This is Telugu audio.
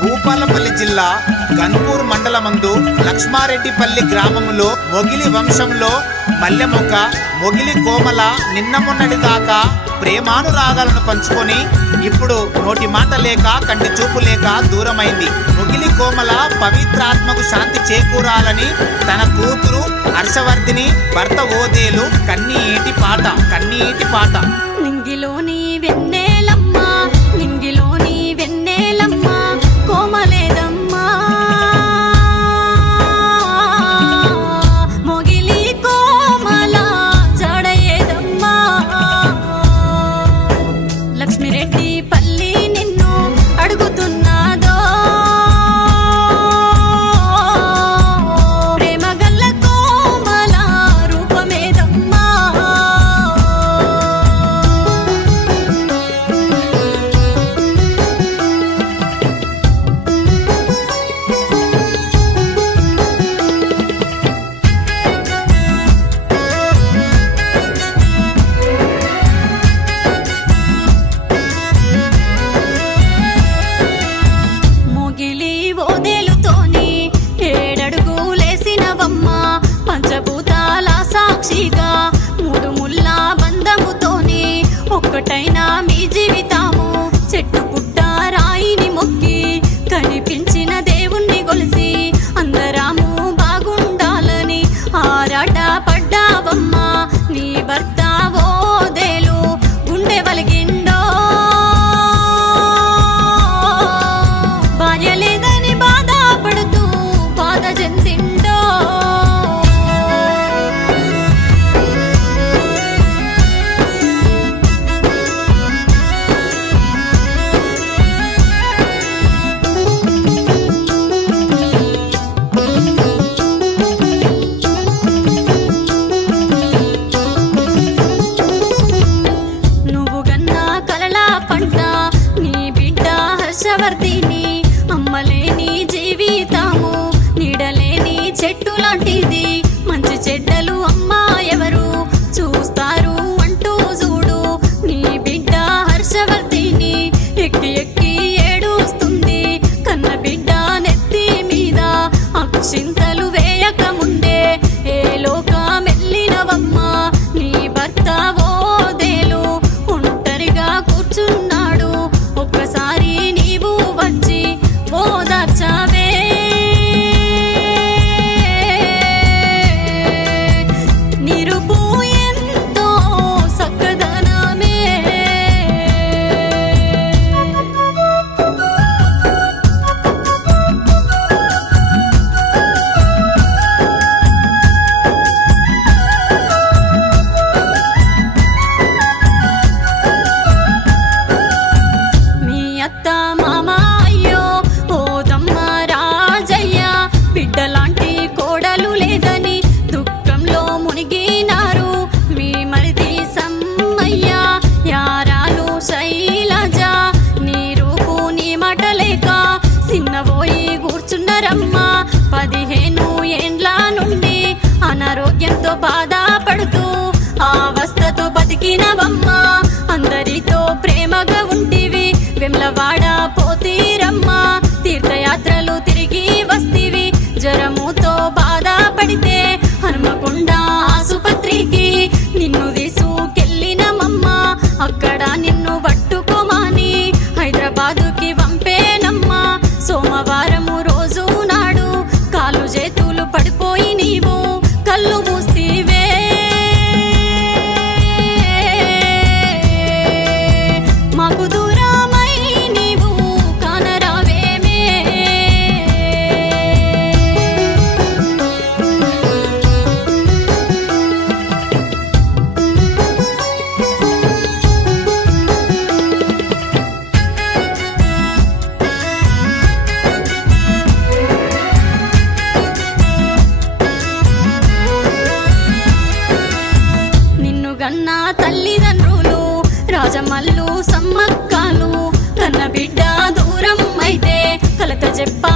భూపాలపల్లి జిల్లా గన్పూర్ మండలమందు లక్ష్మారెడ్డిపల్లి గ్రామములో మొగిలి వంశంలో మల్లెమొక్క మొగిలి కోమల నిన్న మొన్నటి దాకా ప్రేమానురాగాలను పంచుకొని ఇప్పుడు నోటి మాట లేక కంటి చూపు లేక దూరమైంది. మొగిలి కోమల పవిత్రాత్మకు శాంతి చేకూరాలని తన కూతురు హర్షవర్ధిని భర్త ఓదేలు కన్నీటి పాట నింగిలోని వెన్నెలమ్మ నింగిలోని వెన్నెలమ్మ కోమలేదమ్మా మొగిలి కోమల జడయేదమ్మా లక్ష్మిరెడ్డి పల్లి నిన్ను అడుగుతున్నాదో ప్రేమగల్ల కోమల రూపమేదమ్మా మొగిలి ఓదేలుతోని ఏడడుగులేసినవమ్మ పంచభూతాల సాక్షిగా మూడు ముళ్ళ బంధముతోని ఒక్కటైనా మీ జీవితాము చెట్టు పుట్ట రాయిని మొక్కి కనిపించిన దేవుణ్ణి కొలిసి అందరాము బాగుండాలని ఆరాట పడ్డావమ్మ నీ భర్త ఓదేలు గుండె వలిగిండో భార్య లేదని బాధపడుతూ బాధ చెందిండో నువ్వు గన్నా కలల పంట నీ బిడ్డ హర్షవర్ధిని అమ్మలేని జీవితము నీడలేని చెట్టు లాంటిది మంచి చెడ్డలు అమ్మ ఎవరు చూస్తారు అంటూ చూడు నీ బిడ్డ హర్షవర్ధిని ఎక్కి ఎక్కి ఏడుస్తుంది కన్న బిడ్డ నెత్తి మీద అక్షింతలు వేయక ముందే ఏ లోకమెల్లినవమ్మ నీ భర్త ఓదేలు ఒంటరిగా కూర్చున్నాడు ఒక్కసారి నీవు వచ్చి ఓదార్చవే నిరుపు ఎంతో సక్కదనమే మీ అత్త మామ అయ్యో ఓదమ్మ రాజయ్య బిడ్డలాంటి కోడలు లేదని దుఃఖంలో మునిగినారు మీ మరిది సమ్మయ్య యారాలు శైలజ నీ రూపు నీ మాట లేక సిన్నబోయి కూర్చున్నారమ్మ 15 ఏండ్ల నుండి అనారోగ్యంతో బాధపడుతూ అవస్థతో బతికినవమ్మ అందరితో ప్రేమగా ఉంటివి వెమ్లవాడ పోతీరమ్మ తీర్థయాత్రలు తిరిగి వస్తివి జ్వరముతో బాధపడితే హనుమకొండ ఆసుపత్రికి నిన్ను తీసుకెళ్ళినమమ్మ అక్కడ నిన్ను పట్టుకోమని హైదరాబాదుకి పంపేనమ్మ సోమవారము రోజు నాడు కాలు చేతులు పడిపోయి నీవు కళ్ళు మూస్తివే మాకు దూరమై నీవు కానరావేమే నిన్ను గన్నా తల్లిదండ్రులు రాజమల్లు సమ్మక్కలు కన్న బిడ్డ దూరం అయితే కలత చెప్పా